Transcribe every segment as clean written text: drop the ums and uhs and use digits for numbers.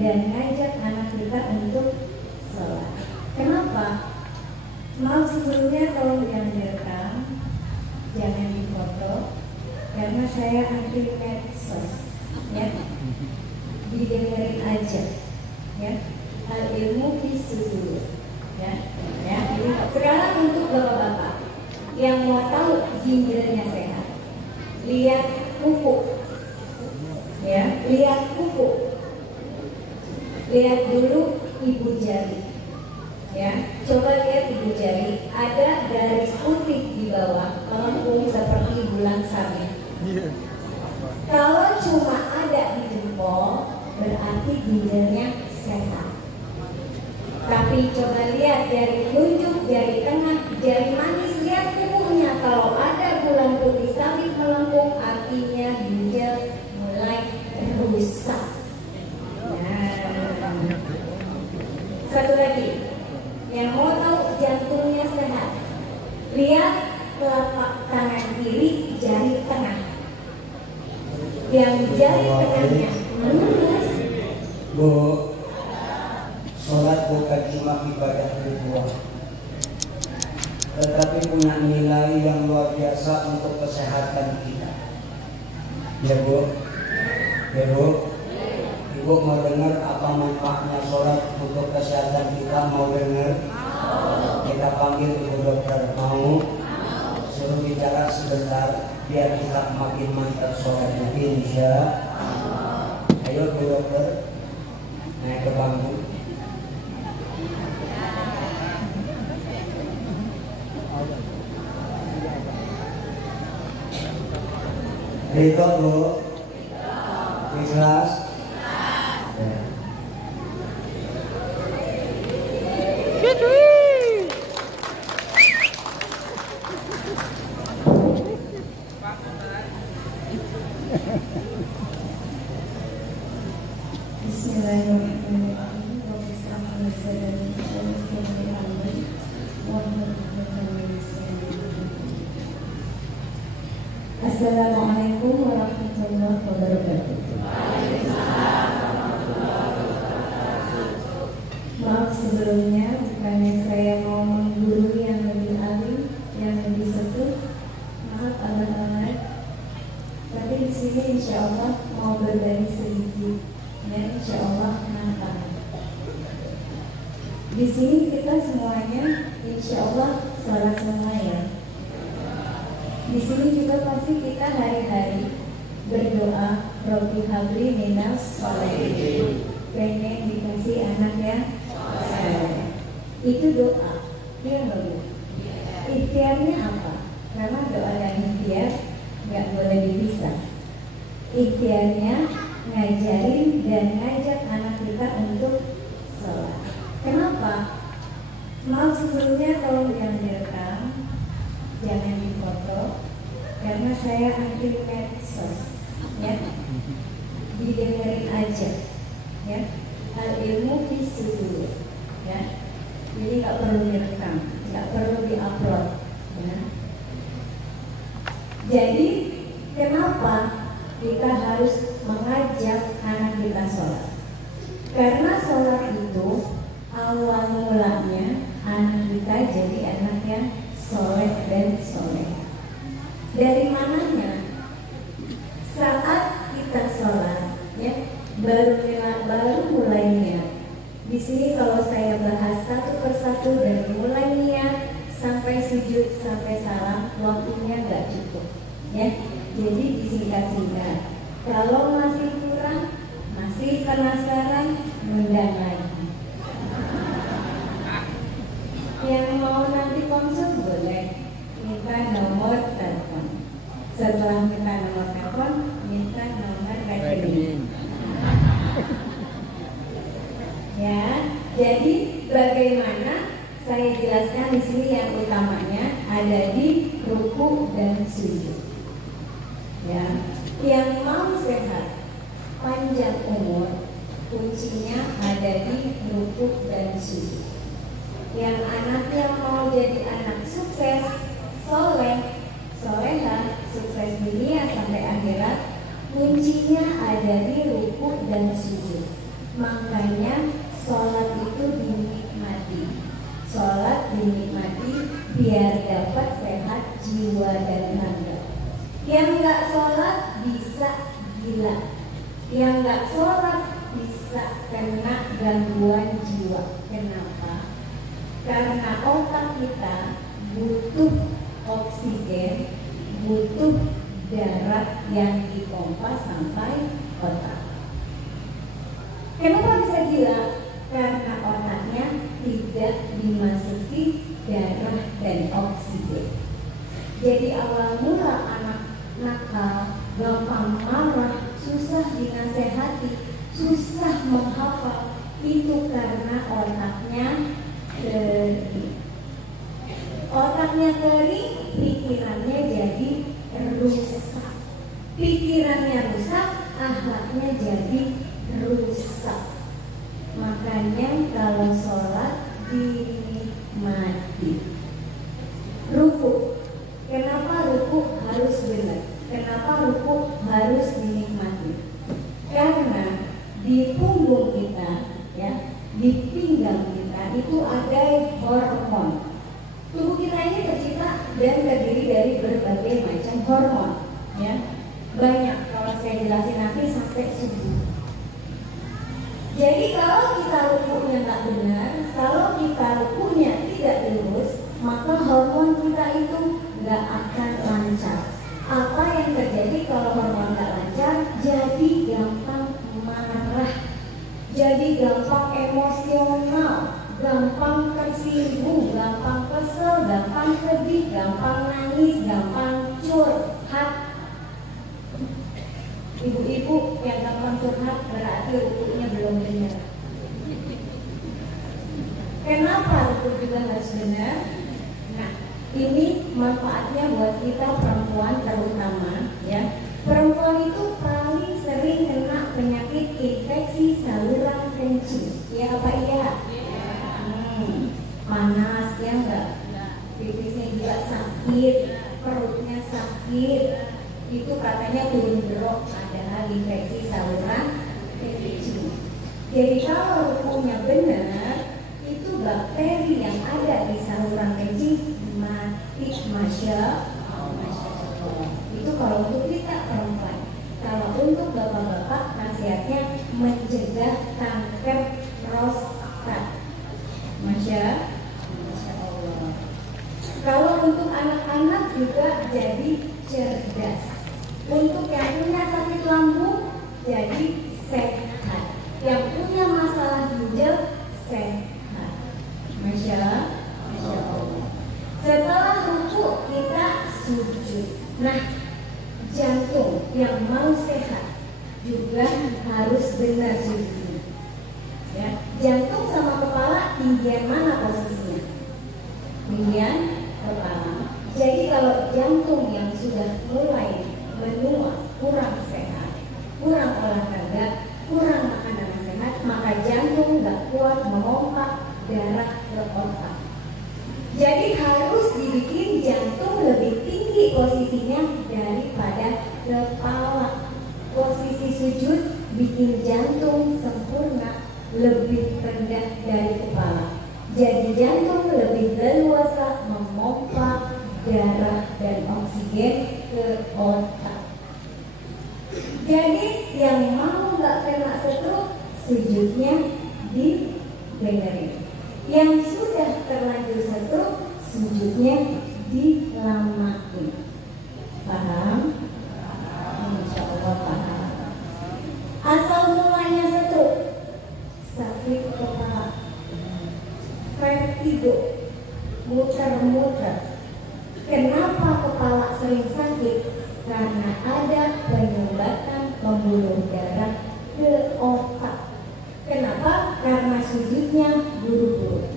dan ngajak anak kita untuk sholat. Kenapa? Maaf sebelumnya kalau yang direkam jangan difoto karena saya anti medsos, ya. Didengerin aja, ya. Al ilmu fisudur, ya. Jadi sekarang untuk bapak-bapak yang mau tahu ginjalnya sehat, lihat kuku, ya. Lihat kuku, lihat dulu ibu jari, ya. Coba lihat ibu jari, ada garis putih di bawah melengkung seperti bulan sabit. Kalau cuma ada di jempol berarti ginjalnya sehat. Tapi coba lihat jari telunjuk, jari tengah, jari manis, lihat kukunya. Kalau ada bulan putih sabit melengkung artinya ginjal mulai rusak. Nah, satu lagi, yang mau tahu jantungnya sehat, lihat telapak tangan kiri jari tengah. Yang jari tengahnya lurus. Bu, sholat bukan cuma ibadah ritual, tetapi punya nilai yang luar biasa untuk kesehatan kita. Ya Bu, ya Bu, Ibu mau dengar apa manfaatnya sholat untuk kesehatan kita? Mau dengar? Kita panggil Ibu dokter, mau? Suruh bicara sebentar biar kita makin mantap sholatnya, insya. Ayo Bu dokter, naik ke bangku. Ridho Bu, ikhlas. Assalamualaikum warahmatullahi wabarakatuh. Maaf sebelumnya, bukannya saya mau menggurui yang lebih alim, yang lebih sepuh. Maaf anak-anak. Tapi di sini insya Allah mau berbagi sedikit, ya insya Allah manfaat. Di sini kita semuanya insya Allah sholat semua, ya. Di sini juga pasti kita hari-hari berdoa, Robbi habli minas sholihin, pengen dikasih anak yang saleh. Itu doa, ya Bu. Ikhtiarnya apa? Karena doa dan ikhtiar nggak boleh dipisah. Ikhtiarnya ngajarin dan ngajak anak kita untuk sholat. Kenapa? Maaf sebelumnya kalau yang direkam jangan difoto karena saya anti medsos, ya. Didengerin aja, ya. Al ilmu fisudur, ya. Jadi nggak perlu direkam, nggak perlu diupload, ya. Jadi kenapa kita harus mengajak anak kita sholat? Karena sholat itu awal mulanya anak kita jadi anak yang soleh dan soleh. Dari mananya? Saat kita sholat, ya, baru mulai niat. Di sini kalau saya bahas satu persatu dari mulai niat sampai sujud sampai salam, waktunya nggak cukup, ya. Jadi disingkat-singkat. Kalau masih kurang, masih penasaran, undang lagi. Yang mau nanti konsul boleh minta nomor telepon. Setelah minta nomor telepon, minta nomor rekening. Ya, jadi bagaimana saya jelaskan di sini yang utamanya ada di ruku dan sujud. Ya, yang mau sehat, panjang umur, kuncinya ada di ruku dan sujud. Yang anaknya mau jadi anak sukses, soleh, soleha, sukses dunia sampai akhirat, kuncinya ada di ruku dan sujud. Makanya sholat itu dinikmati. Sholat dinikmati biar dapat sehat jiwa dan raga. Yang nggak sholat bisa gila. Yang nggak sholat bisa kena gangguan jiwa. Kenapa? Karena otak kita butuh oksigen, butuh darah yang dipompa sampai otak. Kenapa bisa gila? Karena otaknya tidak dimasuki darah dan oksigen. Jadi awal mula anak nakal, gampang marah, susah dinasehati, susah menghafal, itu karena otaknya kering. Otaknya kering, pikirannya jadi rusak. Pikirannya rusak, akhlaknya jadi rusak. Makanya kalau sholat dinikmati. Ruku, kenapa ruku harus benar? Kenapa ruku harus dinikmati? Karena di punggung kita, ya, di pinggang kita itu ada hormon. Tubuh kita ini tercipta dan terdiri dari berbagai macam hormon, ya. Banyak, kalau saya jelasin nanti sampai subuh. Jadi kalau kita rukunya nggak benar, kalau kita rukunya tidak lurus, maka hormon kita itu nggak akan lancar. Apa yang terjadi kalau hormon nggak lancar? Jadi gampang marah, jadi gampang emosional, gampang tersinggung, gampang kesel, gampang sedih, gampang nangis, gampang curhat. Ibu-ibu yang gampang curhat berarti rukunya belum benar. Kenapa ruku juga harus benar? Nah, ini manfaatnya buat kita perempuan terutama, ya. Perempuan itu paling sering kena penyakit infeksi saluran kencing. Ya apa iya? Panas ya enggak? Pipisnya juga sakit, perutnya sakit. Itu katanya turun drop, padahal infeksi saluran kencing. Jadi kalau rukunya benar, itu bakteri yang ada di saluran kencing mati. Masya Allah. Itu kalau untuk kita perempuan. Kalau untuk bapak-bapak, nasihatnya mencegah kanker prostat. Masya Allah. Kalau untuk anak-anak juga jadi cerdas. Untuk yang punya sakit lambung jadi sehat. Yang punya masalah ginjal sehat. Masya Allah. Setelah ruku kita sujud. Nah, jantung yang mau sehat juga harus benar sujudnya. Ya, jantung sama kepala tinggian mana posisinya? Tinggian kepala. Jadi kalau jantung yang sudah mulai menua, kurang sehat, kurang olahraga, kurang makanan yang sehat, maka jantung nggak kuat memompa darah ke otak. Jadi harus dibikin jantung lebih tinggi posisinya daripada kepala. Posisi sujud bikin jantung sempurna lebih rendah dari kepala. Jadi jantung lebih leluasa memompa darah dan oksigen ke otak. Jadi yang mau nggak kena stroke, sujudnya dibenerin. Yang sudah terlanjur stroke, sujudnya dilamain. Paham? Insya Allah paham. Asal mulanya stroke, sakit kepala, vertigo, muter-muter. Kenapa kepala sering sakit? Karena ada penyumbatan pembuluh darah ke otak. Kenapa? Karena sujudnya buru-buru.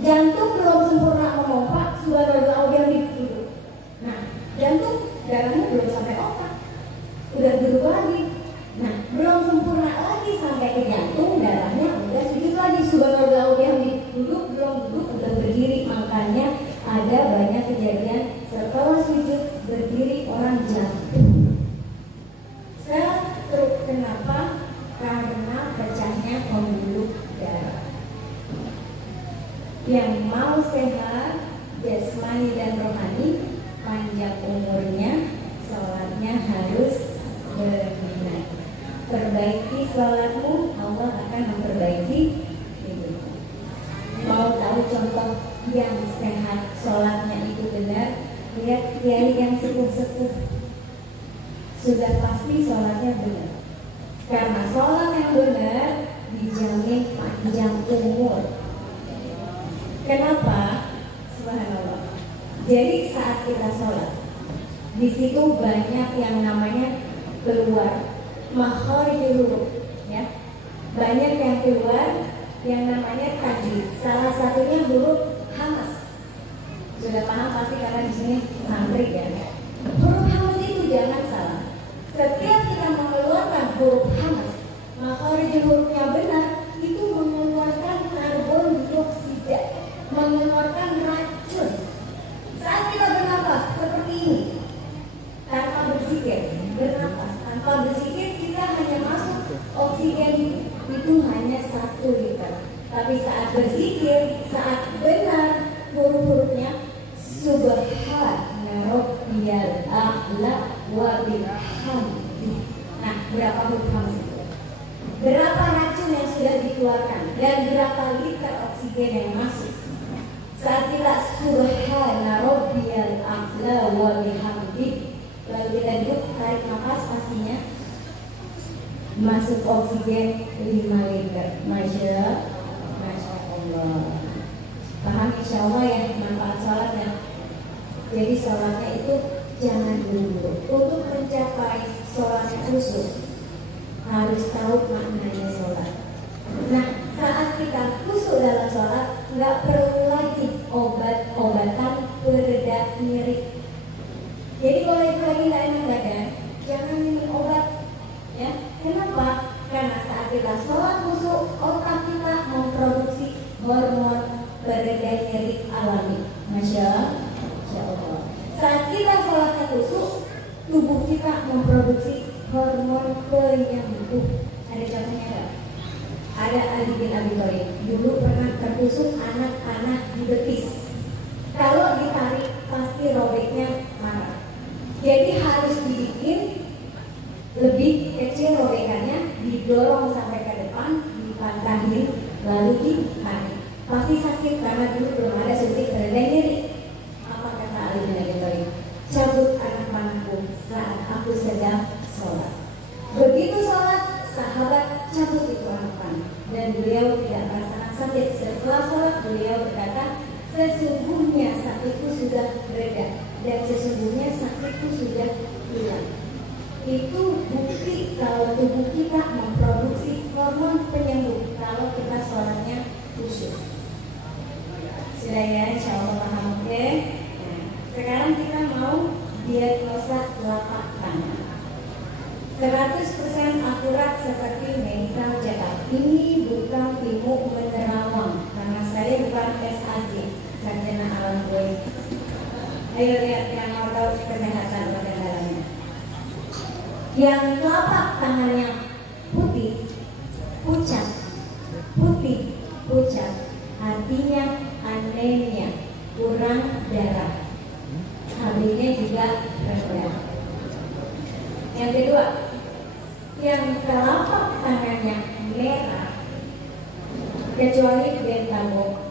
Jantung belum sempurna memompa, sudah yang duduk. Nah, jantung darahnya belum sampai otak, udah duduk lagi. Nah, belum sempurna lagi sampai ke jantung, darahnya udah sujud lagi. Sudah yang duduk, belum duduk, udah berdiri. Makanya ada banyak kejadian setelah sujud berdiri orang jatuh. Stroke kenapa? Yang mau sehat jasmani dan rohani, panjang umurnya, sholatnya harus benar. Perbaiki sholatmu, Allah akan memperbaiki hidupmu. Mau tahu contoh yang sehat sholatnya itu benar? Lihat kiai yang sepuh-sepuh, sudah pasti sholatnya benar. Karena sholat yang benar dijamin panjang umur. Kenapa? Subhanallah. Jadi saat kita sholat, di situ banyak yang namanya keluar makharijul huruf, ya. Banyak yang keluar yang namanya tajwid. Salah satunya huruf hamas. Sudah paham pasti karena di sini santri ya. Huruf hamas itu jangan salah. Setiap kita mengeluarkan huruf hamas, makharijul hurufnya benar, itu mengeluarkan karbon dioksida, mengeluarkan racun. Saat kita bernapas seperti ini, tanpa berzikir, bernapas tanpa berzikir, kita hanya masuk oksigen itu hanya 1 liter. Tapi saat berzikir, saat benar huruf-hurufnya, subhana rabbiyal a'la wa bihamdi. Nah, berapa huruf hamas itu? Berapa racun yang sudah dikeluarkan dan berapa liter oksigen yang masuk? Saat kita subhana rabbiyal a'la wa bihamdi, lalu kita duduk, tarik nafas, pastinya masuk oksigen 5 liter. Masya Allah. Paham insya Allah ya manfaat sholatnya. Jadi sholatnya itu jangan buru-buru. Untuk mencapai sholatnya khusyuk harus tahu maknanya sholat. Nah, saat kita khusyuk dalam sholat, nggak perlu lagi obat-obatan pereda nyeri. Jadi kalau itu lagi nggak enak badan, jangan minum obat, ya. Kenapa? Karena saat kita sholat khusyuk, otak kita memproduksi hormon pereda nyeri alami. Masya Allah. Saat kita sholatnya khusyuk, tubuh kita memproduksi hormon penyembuh. Ada contohnya nggak? Ada Ali bin Abi Thalib, dulu pernah tertusuk anak-anak di betis. Kalau ditarik pasti robeknya marah. Jadi harus dibikin lebih kecil robekannya, didorong sampai ke depan, dipantahin, lalu ditarik. Pasti sakit karena dulu belum ada suntik pereda nyeri. Apa kata Ali bin Abi Thalib? Cabut anak panahku saat aku sedang sholat. Begitu sholat, sahabat cabut itu anak panah dan beliau tidak merasakan sakit. Setelah sholat beliau berkata, sesungguhnya sakitku sudah reda dan sesungguhnya sakitku sudah hilang. Itu bukti kalau tubuh kita memproduksi hormon penyembuh kalau kita sholatnya khusyuk. Sudah ya, insya Allah paham, oke? Nah, sekarang kita mau diagnosa telapak tangan 100% akurat seperti medical check-up. Ini bukan ilmu menerawang karena saya bukan SAG, sarjana alam goib. Ayo lihat yang mau tahu kesehatan badan dalamnya. Yang telapak tangannya putih, pucat, putih, pucat, artinya anemia, kurang darah. HB-nya juga rendah. Yang kedua, yang telapak tangannya merah, kecuali bentabok,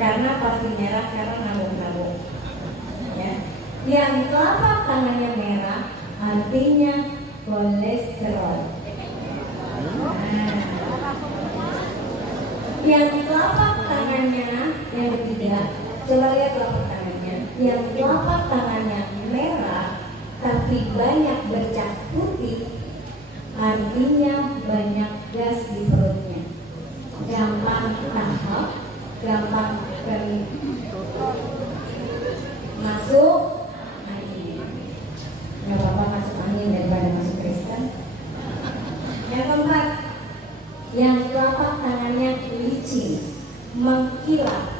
karena pasti merah karena nabung-nabung. Ya. Yang telapak tangannya merah, artinya kolesterol. Nah. Yang telapak tangannya yang ketiga, coba lihat telapak tangannya. Yang telapak tangannya merah tapi banyak bercak putih, artinya banyak gas di perutnya, gampang tahap, gampang kering, masuk angin. Gak apa-apa masuk angin daripada masuk Kristen. Yang keempat, yang telapak tangannya licin, mengkilap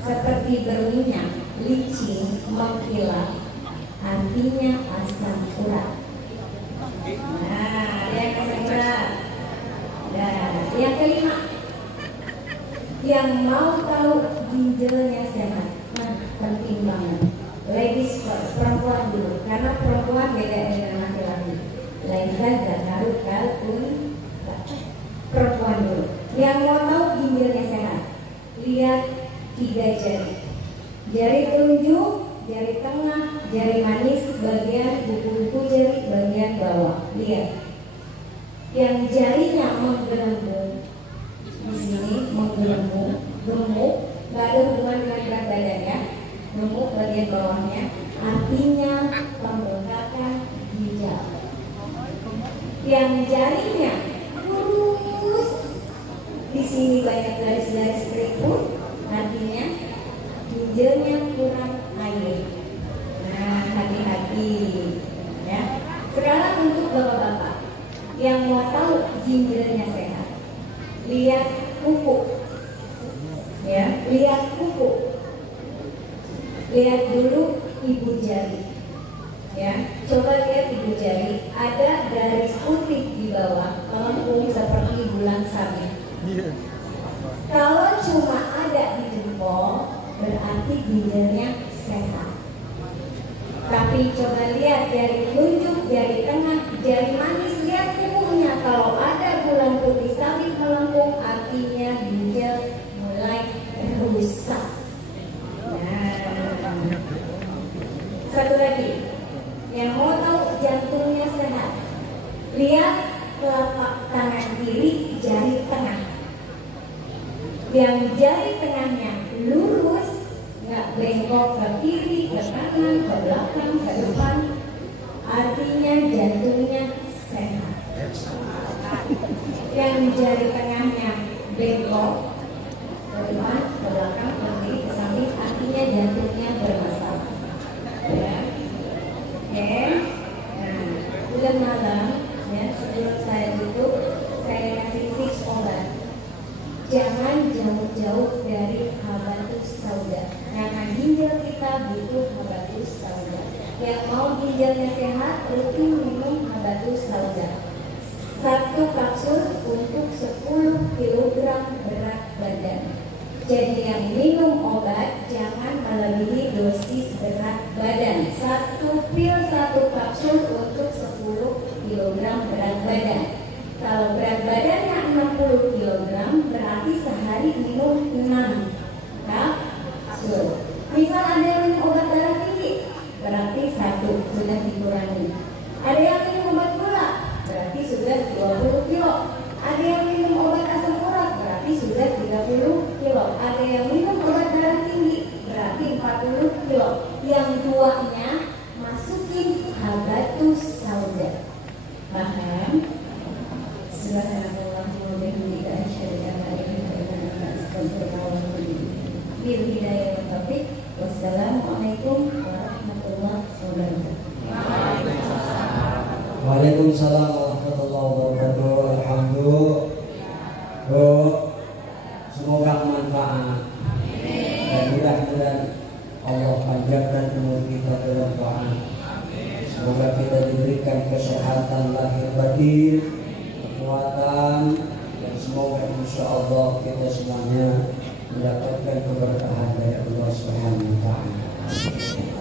seperti berminyak, licin, mengkilap, artinya asam urat. Nah, yang keempat. Nah, yang kelima, Yang mau tahu ginjalnya sehat, nah penting banget. Ladies first, perempuan dulu, karena perempuan beda dengan laki-laki. Lainkan dan harus kalkun perempuan dulu. Yang mau tahu ginjalnya sehat, lihat 3 jari. Jari telunjuk, jari tengah, jari manis, bagian kuku-kuku jari, bagian bawah. Lihat. Yang jarinya menggelembung, di sini menggelembung, gemuk, nggak ada hubungan dengan berat badannya, gemuk bagian bawahnya, artinya pembengkakan ginjal. Yang jarinya lurus, di sini banyak garis-garis keriput, artinya ginjalnya kurang air. Nah, hati-hati ya. Sekarang untuk bapak-bapak yang mau tahu ginjalnya sehat, lihat kuku ya, lihat kuku, lihat dulu ibu jari ya, coba lihat ibu jari, ada garis putih di bawah melengkung seperti bulan sabit. Kalau cuma ada di jempol berarti ginjalnya sehat. Tapi coba lihat jari telunjuk, jari tengah, jari manis, lihat kukunya. Kalau ada bulan putih sabit melengkung, artinya ginjal mulai rusak. Nah, satu lagi, yang mau tahu jantungnya sehat, lihat telapak tangan kiri, jari tengah. Yang jari tengahnya lurus, nggak bengkok ke kiri, ke kanan, ke belakang, ke depan, artinya jantungnya sehat. Yang jari tengahnya bengkok ke depan, ke belakang, ke kiri, ke samping, artinya jantungnya bermasalah. Ya, oke. Nah, bulan malam ya, sebelum saya tutup, saya kasih tips obat. Jangan jauh-jauh dari habatus sauda, karena ginjal kita butuh habatus sauda. Yang mau ginjalnya sehat, rutin minum habatus sauda. 1 kapsul untuk 10 kg berat badan. Jadi yang minum obat jangan melebihi dosis berat badan. 1 pil 1 kapsul untuk 10 kg berat badan. Kalau berat badannya 60 kg, berarti sehari minum 6 kapsul. Misal ada yang minum obat darah tinggi, berarti 1 sudah dikurangi. Ada yang minum obat gula, berarti sudah 20 kilo. Ada yang minum obat asam urat, berarti sudah 30 kilo. Ada yang minum obat darah tinggi, berarti 40 kilo. Yang duanya masukin habatus sauda. Paham? Subhanallah wa bihamdihi asyhadu an la ilaha illa anta astaghfiruka wa atubu ilaik. Bil hidayah wa taufiq. Wassalamualaikum warahmatullahi wabarakatuh. Waalaikumsalam warahmatullahi wabarakatuh. Alhamdulillah. Semoga manfaat dan mudah-mudahan Allah panjangkan umur kita dalam doa. Semoga kita diberikan kesehatan lahir batin, kekuatan, dan semoga insya Allah kita semuanya mendapatkan keberkahan dari Allah Subhanahu wa Ta'ala.